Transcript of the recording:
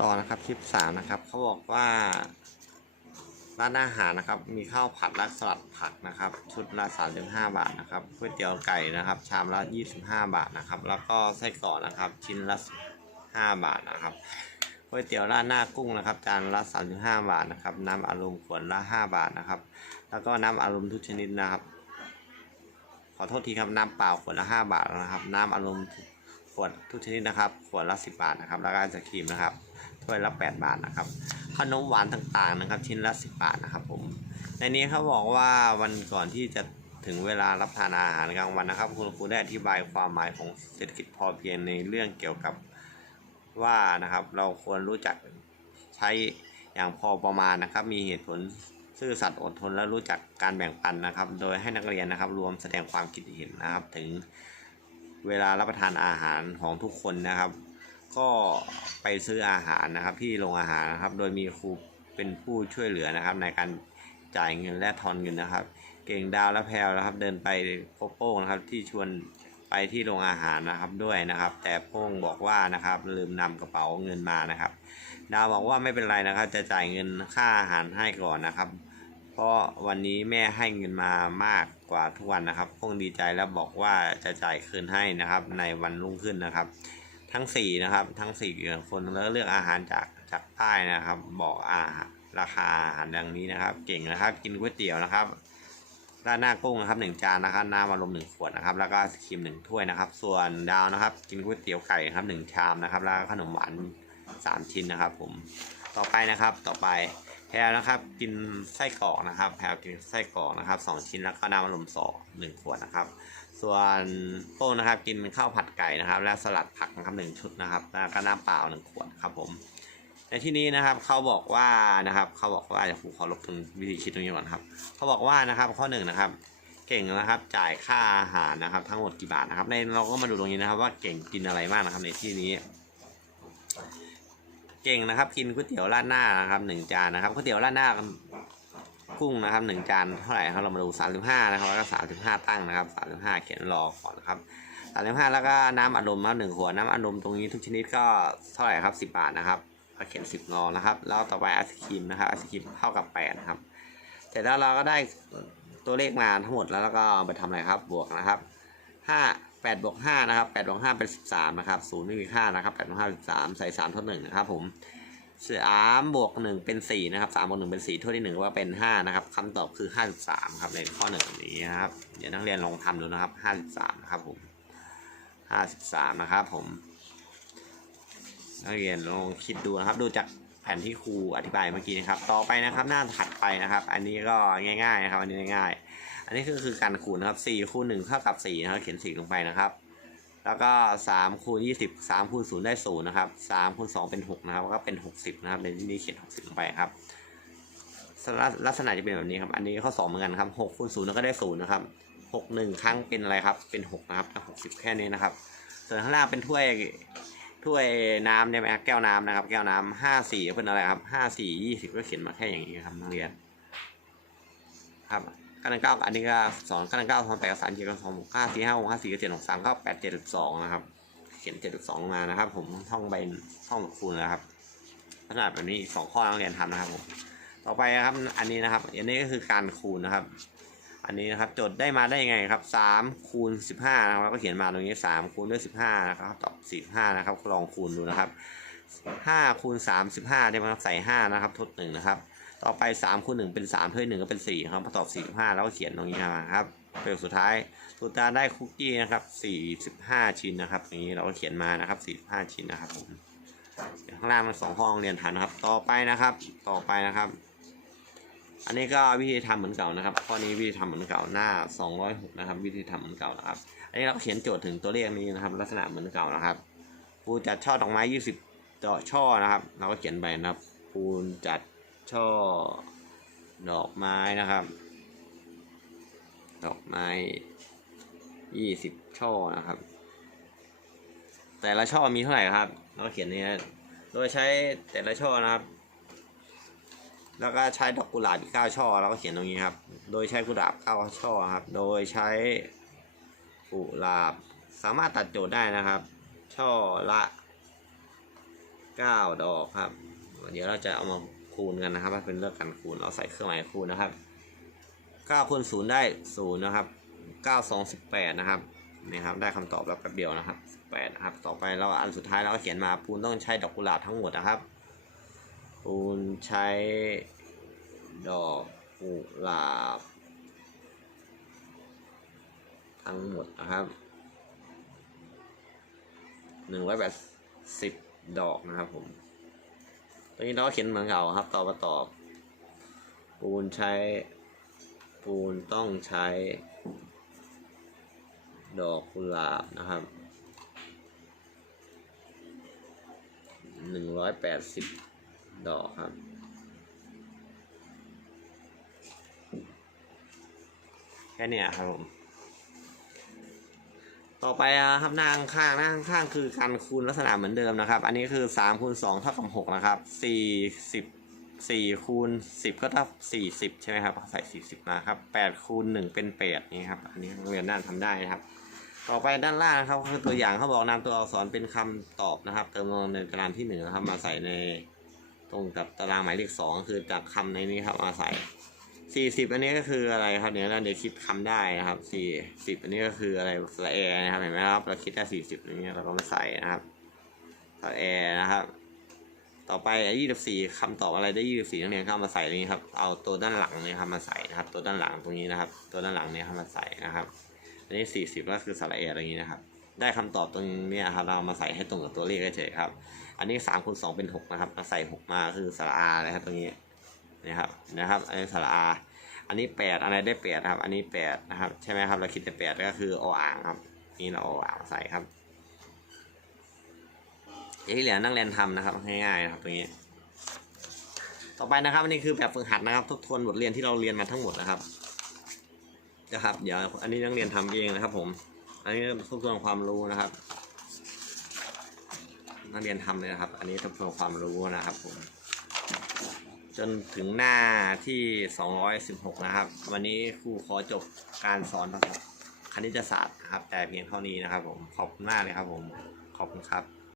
ต่อนะครับคลิปสามนะครับเขาบอกว่าร้านอาหารนะครับ มีข้าวผัดและสลัดผักนะครับ ชุดละ35 บาทนะครับก๋วยเตี๋ยวไก่นะครับ ชามละ 25 บาทนะครับ แล้วก็ไส้กรอกนะครับ ชิ้นละ 5 บาทนะครับก๋วยเตี๋ยวราดหน้ากุ้งนะครับ จานละ 35 บาทนะครับ น้ำอารมณ์ขวดละ 5 บาทนะครับ แล้วก็น้ำอารมณ์ทุกชนิดนะครับ ขอโทษทีครับน้ำเปล่าขวดละ 5 บาทนะครับ น้ำอารมณ์ขวดทุกชนิดนะครับ ขวดละ 10 บาทนะครับ แล้วก็ไอศครีมนะครับ ถ้วยละ 8 บาทนะครับขนมหวานต่างๆนะครับ ชิ้นละ 10 บาทนะครับผมในนี้เขาบอกว่าวันก่อนที่จะถึงเวลารับประทานอาหารกลางวันนะครับ คุณครูได้อธิบายความหมายของเศรษฐกิจพอเพียงในเรื่องเกี่ยวกับว่านะครับ เราควรรู้จักใช้อย่างพอประมาณนะครับ มีเหตุผลซื่อสัตย์อดทนและรู้จักการแบ่งปันนะครับ โดยให้นักเรียนนะครับ รวมแสดงความคิดเห็นนะครับ ถึงเวลารับประทานอาหารของทุกคนนะครับ ก็ไปซื้ออาหารนะครับ ที่โรงอาหารนะครับ โดยมีครูเป็นผู้ช่วยเหลือนะครับ ในการจ่ายเงินและทอนเงินนะครับ เก่งดาวและแพลวนะครับ เดินไปพบโป้งนะครับ ที่ชวนไปที่โรงอาหารนะครับด้วยนะครับ แต่โป้งบอกว่านะครับลืมนำกระเป๋าเงินมานะครับ ดาวบอกว่าไม่เป็นไรนะครับ จะจ่ายเงินค่าอาหารให้ก่อนนะครับ เพราะวันนี้แม่ให้เงินมามากกว่าทุกวันนะครับโป้งดีใจแล้วบอกว่าจะจ่ายคืนให้นะครับ ในวันรุ่งขึ้นนะครับ ทั้งสี่นะครับ ทั้งสี่คนแล้วเลือกอาหารจากจากป้ายนะครับ บอกอาหารราคาอาหารดังนี้นะครับ เก่งนะครับ กินก๋วยเตี๋ยวนะครับราดหน้ากุ้งนะครับหนึ่งจานนะครับน้ำอารมณ์หนึ่งขวดนะครับ แล้วก็ครีมหนึ่งถ้วยนะครับ ส่วนดาวนะครับ กินก๋วยเตี๋ยวไก่ครับหนึ่งชามนะครับ แล้วขนมหวานสามชิ้นนะครับ ผมต่อไปนะครับต่อไป แพรนะครับ กินไส้กรอกนะครับ แพรกินไส้กรอกนะครับสองชิ้นแล้วก็น้ำอารมสองหนึ่งขวดนะครับ ส่วนโป้นะครับ กินเป็นข้าวผัดไก่นะครับ และสลัดผักนะครับหนึ่งชุดนะครับแล้วก็น้ำเปล่าหนึ่งขวดครับผมในที่นี้นะครับเขาบอกว่านะครับเขาบอกว่าจะผูขอลบถึงวิธีคิดตรงนี้ก่อนครับเขาบอกว่านะครับข้อหนึ่งนะครับ เก่งนะครับจ่ายค่าอาหารนะครับ ทั้งหมดกี่บาทนะครับ ในเราก็มาดูตรงนี้นะครับ ว่าเก่งกินอะไรบ้างนะครับ ในที่นี้ เก่งนะครับ กินก๋วยเตี๋ยวราดหน้านะครับหนึ่งจานนะครับก๋วยเตี๋ยวราดหน้ากุ้งนะครับหนึ่งจานเท่าไหร่ครับเรามาดูสามสิบห้านะครับแล้วก็สามสิบห้าตั้งนะครับสามสิบห้าเขียนรอก่อนนะครับสามสิบห้าแล้วก็น้ำอัดลมครับหนึ่งขวดน้ำอัดลมตรงนี้ทุกชนิดก็เท่าไหร่ครับสิบบาทนะครับเขียนสิบงอนะครับแล้วต่อไปไอศครีมนะครับไอศครีมเท่ากับแปดครับเสร็จแล้วเราก็ได้ตัวเลขมาทั้งหมดแล้วเราก็ไปทำอะไรครับบวกนะครับห้า แปดบวกห้านะครับแปดบวกห้าเป็นสิบสามนะครับศูนย์ไม่มีค่านะครับแปดบวกห้าสิบสามใส่สามเท่าหนึ่งนะครับผมสามบวกหนึ่งเป็นสี่นะครับสามบวกหนึ่งเป็นสี่ถ้วยที่หนึ่งว่าเป็นห้านะครับคำตอบคือห้าสิบสามครับในข้อหนึ่งนี้นะครับ เดี๋ยวนักเรียนลองทำดูนะครับห้าสิบสามนะครับผมห้าสิบสามนะครับผมนักเรียนลองคิดดูนะครับ ดูจาก แผนที่ครูอธิบายเมื่อกี้นะครับ ต่อไปนะครับหน้าถัดไปนะครับ อันนี้ก็ง่ายๆนะครับ อันนี้ง่ายๆ อันนี้คือคือการคูณนะครับสี่คูณหนึ่งเท่ากับสี่นะครับ เขียนสี่ลงไปนะครับ แล้วก็สามคูณยี่สิบสามคูณศูนย์ได้ศูนย์นะครับสามคูณสองเป็นหกนะครับ ก็เป็นหกสิบนะครับในที่นี้เขียนหกสิบลงไปครับ ลักษณะจะเป็นแบบนี้ครับ อันนี้ข้อสองเหมือนกันครับหกคูณศูนย์ก็ได้ศูนย์นะครับหกหนึ่งครั้งเป็นอะไรครับ เป็นหกนะครับหกสิบแค่นี้นะครับ ส่วนข้างล่างเป็นถ้วย ถ้วยน้ำใช่ไหมครับแก้วน้ำนะครับ แก้วน้ำห้าสี่เป็นอะไรครับห้าสี่ยี่สิบก็เขียนมาแค่อย่างนี้ครับนักเรียนครับก้าเก้าอันนี้ก็สองก้าเก้าสองแปดสามเจ็ดสองหกห้าสี่ห้าหกห้าสี่เจ็ดหกสามก็แปดเจ็ดสองนะครับ เขียนเจ็ดสองมานะครับ ผมท่องใบท่องคูณนะครับขนาดแบบนี้สองข้อนักเรียนทำนะครับผมต่อไปนะครับ อันนี้นะครับ อันนี้ก็คือการคูณนะครับ อันนี้นะครับโจทย์ได้มาได้ยังไงครับสามคูณสิบห้านะครับแล้วก็เขียนมาตรงนี้สามคูณด้วยสิบห้านะครับตอบสี่ห้านะครับลองคูณดูนะครับห้าคูณสามสิบห้าได้มครับใส่ห้านะครับทดหนึ่งนะครับต่อไป3คูณ1เป็น3ถ้วยหนึ่งก็เป็น4ครับพอตอบ 45 แล้วก็เขียนตรงนี้มาครับประโยคสุดท้ายสุดท้ายได้คุกกี้นะครับ45 ชิ้นนะครับอย่างนี้เราก็เขียนมานะครับ45 ชิ้นนะครับผมข้างล่างมันสองห้องเรียนทันนะครับ ต่อไปนะครับ ต่อไปนะครับ อันนี้ก็วิธีทำเหมือนเก่านะครับ ข้อนี้วิธีทำเหมือนเก่าหน้า 206 นะครับ วิธีทำเหมือนเก่านะครับ อันนี้เราเขียนโจทย์ถึงตัวเลขนี้นะครับ ลักษณะเหมือนเก่านะครับปูจัดช่อดอกไม้ 20ดอกช่อนะครับ เราก็เขียนไปนะครับปูจัดช่อดอกไม้นะครับ ดอกไม้ยี่สิบช่อนะครับ แต่ละช่อมีเท่าไหร่ครับ เราเขียนนี้โดยใช้แต่ละช่อนะครับ แล้วก็ใช้ดอกกุหลาบอีกเก้าช่อเราก็เขียนตรงนี้ครับ โดยใช้กุหลาบเก้าช่อครับ โดยใช้กุหลาบสามารถตัดโจทย์ได้นะครับ ช่อละเก้าดอกครับ เดี๋ยวเราจะเอามาคูณกันนะครับเป็นเลือกกันคูณเอาใส่เครื่องหมายคูณนะครับเก้าคูณศูนย์ได้ศูนย์นะครับเก้าสองสิบแปดนะครับนี่ครับได้คำตอบแล้วแป๊บเดียวนะครับสิบแปดนะครับ ต่อไปเราอันสุดท้ายเราก็เขียนมาปูนต้องใช้ดอกกุหลาบทั้งหมดนะครับ ปูนใช้ดอกกุหลาบ ทั้งหมดนะครับหนึ่งร้อยแปดสิบดอกนะครับผมตอนนี้เราเขียนเหมือนเก่าครับ ต่อมาตอบปูนใช้ ปูนต้องใช้ ดอกกุหลาบนะครับหนึ่งร้อยแปดสิบ ดอกครับ แค่นี้ครับผม ต่อไปครับหน้าข้างหน้าข้างคือการคูณลักษณะเหมือนเดิมนะครับ อันนี้คือสามคูณสองเท่ากับหกนะครับสี่สิบสี่คูณสิบก็เท่าสี่สิบใช่ไหมครับใส่สี่สิบมาครับแปดคูณหนึ่งเป็นแปดนี่ครับ อันนี้เรียนน่านทำได้นะครับต่อไปด้านล่างนะครับคือตัวอย่างเขาบอกนำตัวอักษรเป็นคำตอบนะครับ เติมลงในตารางที่หนึ่งนะครับมาใส่ใน ตรงกับตารางหมายเลขสองคือจากคำในนี้ครับมาใส่สี่สิบอันนี้ก็คืออะไรครับเดี๋ยวเราเดี๋ยวคิดคำได้นะครับสี่สิบอันนี้ก็คืออะไรสระแอนะครับเห็นไหมครับเราคิดได้สี่สิบอย่างเงี้ยเราก็มาใส่นะครับสระแอนะครับ ต่อไปยี่สิบสี่คำตอบอะไรได้ยี่สิบสี่นักเรียนก็เอามาใส่ตรงนี้ครับเอาตัวด้านหลังนี่ครับมาใส่นะครับ ตัวด้านหลังตรงนี้นะครับ ตัวด้านหลังเนี่ยครับมาใส่นะครับอันนี้สี่สิบก็คือสระแออะไรอย่างนี้นะครับ ได้คำตอบตรงนี้ครับเรามาใส่ให้ตรงกับตัวเลขเฉยครับ อันนี้สามคูณสองเป็นหกนะครับเราใส่หกมาคือสระอานะครับตรงนี้นะครับนะครับ อันนี้สระอา อันนี้แปดอะไรได้แปดครับ อันนี้แปดนะครับใช่ไหมครับเราคิดแต่แปดก็คือออ่างครับนี่เราออ่างใส่ครับอย่างที่เหลือนั่งเรียนทำนะครับง่ายๆนะครับตรงนี้ ต่อไปนะครับอันนี้คือแบบฝึกหัดนะครับ ทบทวนบทเรียนที่เราเรียนมาทั้งหมดนะครับนะครับ เดี๋ยวอันนี้นักเรียนทำเองนะครับ ผม อันนี้ทบทวนความรู้นะครับ นักเรียนทำเลยนะครับ อันนี้ทบทวนความรู้นะครับผมจนถึงหน้าที่ 216 นะครับ วันนี้ครูขอจบการสอนคณิตศาสตร์นะครับ แต่เพียงเท่านี้นะครับผมขอบคุณมากเลยครับผมขอบคุณครับ